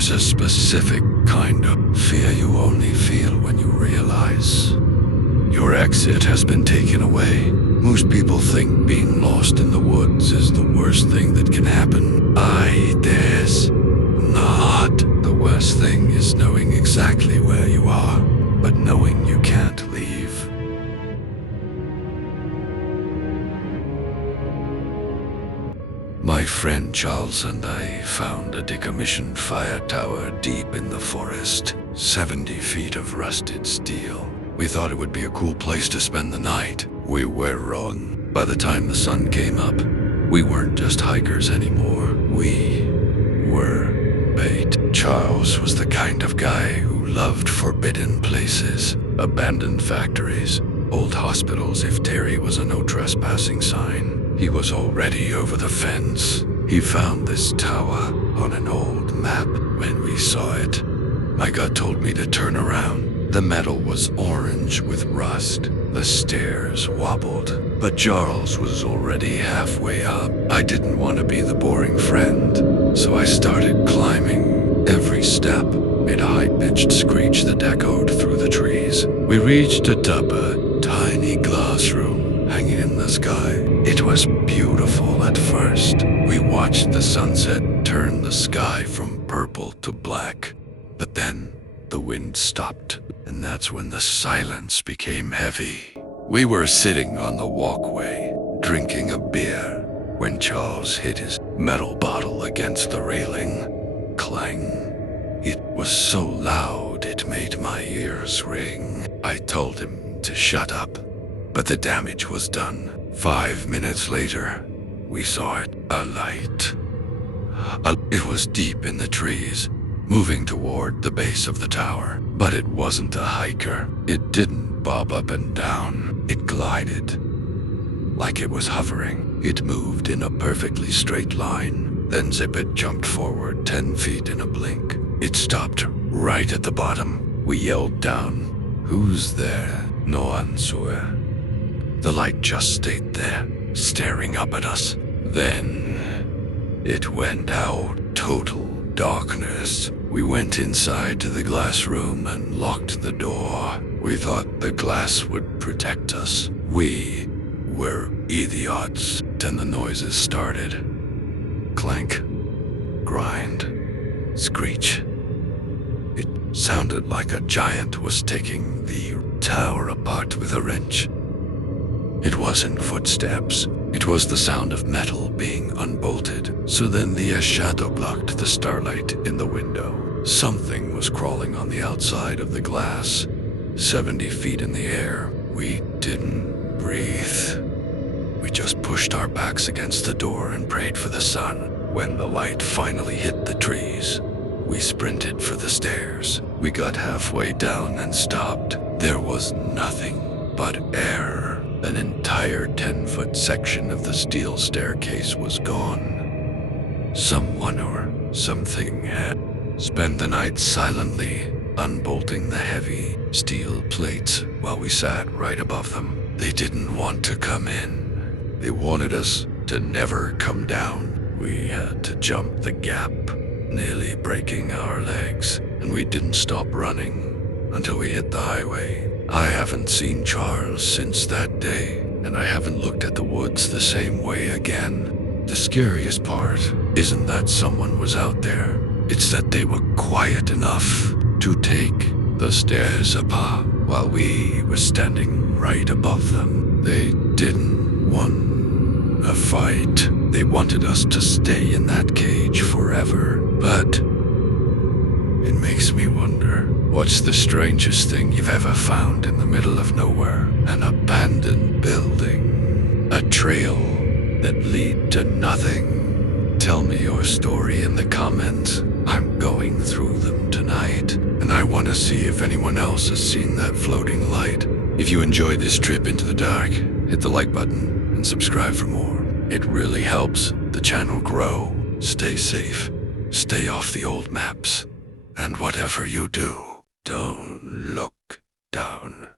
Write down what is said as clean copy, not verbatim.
There's a specific kind of fear you only feel when you realize your exit has been taken away. Most people think being lost in the woods is the worst thing that can happen. There's not. The worst thing is knowing exactly where you are, but knowing you can't leave. My friend Charles and I found a decommissioned fire tower deep in the forest. 70 feet of rusted steel. We thought it would be a cool place to spend the night. We were wrong. By the time the sun came up, we weren't just hikers anymore. We were bait. Charles was the kind of guy who loved forbidden places, abandoned factories, old hospitals if Terry was a no trespassing sign. He was already over the fence. He found this tower on an old map. When we saw it, my gut told me to turn around. The metal was orange with rust. The stairs wobbled, but Charles was already halfway up. I didn't want to be the boring friend, so I started climbing. Every step made a high-pitched screech that echoed through the trees. We reached atop a tiny glass room hanging in the sky. It was beautiful at first. We watched the sunset turn the sky from purple to black, but then the wind stopped, and that's when the silence became heavy. We were sitting on the walkway, drinking a beer, when Charles hit his metal bottle against the railing. Clang. It was so loud it made my ears ring. I told him to shut up, but the damage was done. 5 minutes later, we saw it. A light. It was deep in the trees, moving toward the base of the tower. But it wasn't a hiker. It didn't bob up and down. It glided, like it was hovering. It moved in a perfectly straight line. Then Zippet jumped forward 10 feet in a blink. It stopped right at the bottom. We yelled down, "Who's there?" No answer. The light just stayed there, staring up at us. Then it went out. Total darkness. We went inside to the glass room and locked the door. We thought the glass would protect us. We were idiots. Then the noises started. Clank, grind, screech. It sounded like a giant was taking the tower apart with a wrench. It wasn't footsteps. It was the sound of metal being unbolted. So then the shadow blocked the starlight in the window. Something was crawling on the outside of the glass, 70 feet in the air. We didn't breathe. We just pushed our backs against the door and prayed for the sun. When the light finally hit the trees, we sprinted for the stairs. We got halfway down and stopped. There was nothing but air. An entire 10-foot section of the steel staircase was gone. Someone or something had spent the night silently unbolting the heavy steel plates while we sat right above them. They didn't want to come in. They wanted us to never come down. We had to jump the gap, nearly breaking our legs, and we didn't stop running until we hit the highway. I haven't seen Charles since that day, and I haven't looked at the woods the same way again. The scariest part isn't that someone was out there. It's that they were quiet enough to take the stairs apart while we were standing right above them. They didn't want a fight. They wanted us to stay in that cage forever. But it makes me wonder, what's the strangest thing you've ever found in the middle of nowhere? An abandoned building. A trail that lead to nothing. Tell me your story in the comments. I'm going through them tonight, and I want to see if anyone else has seen that floating light. If you enjoyed this trip into the dark, hit the like button and subscribe for more. It really helps the channel grow. Stay safe, stay off the old maps, and whatever you do, don't look down.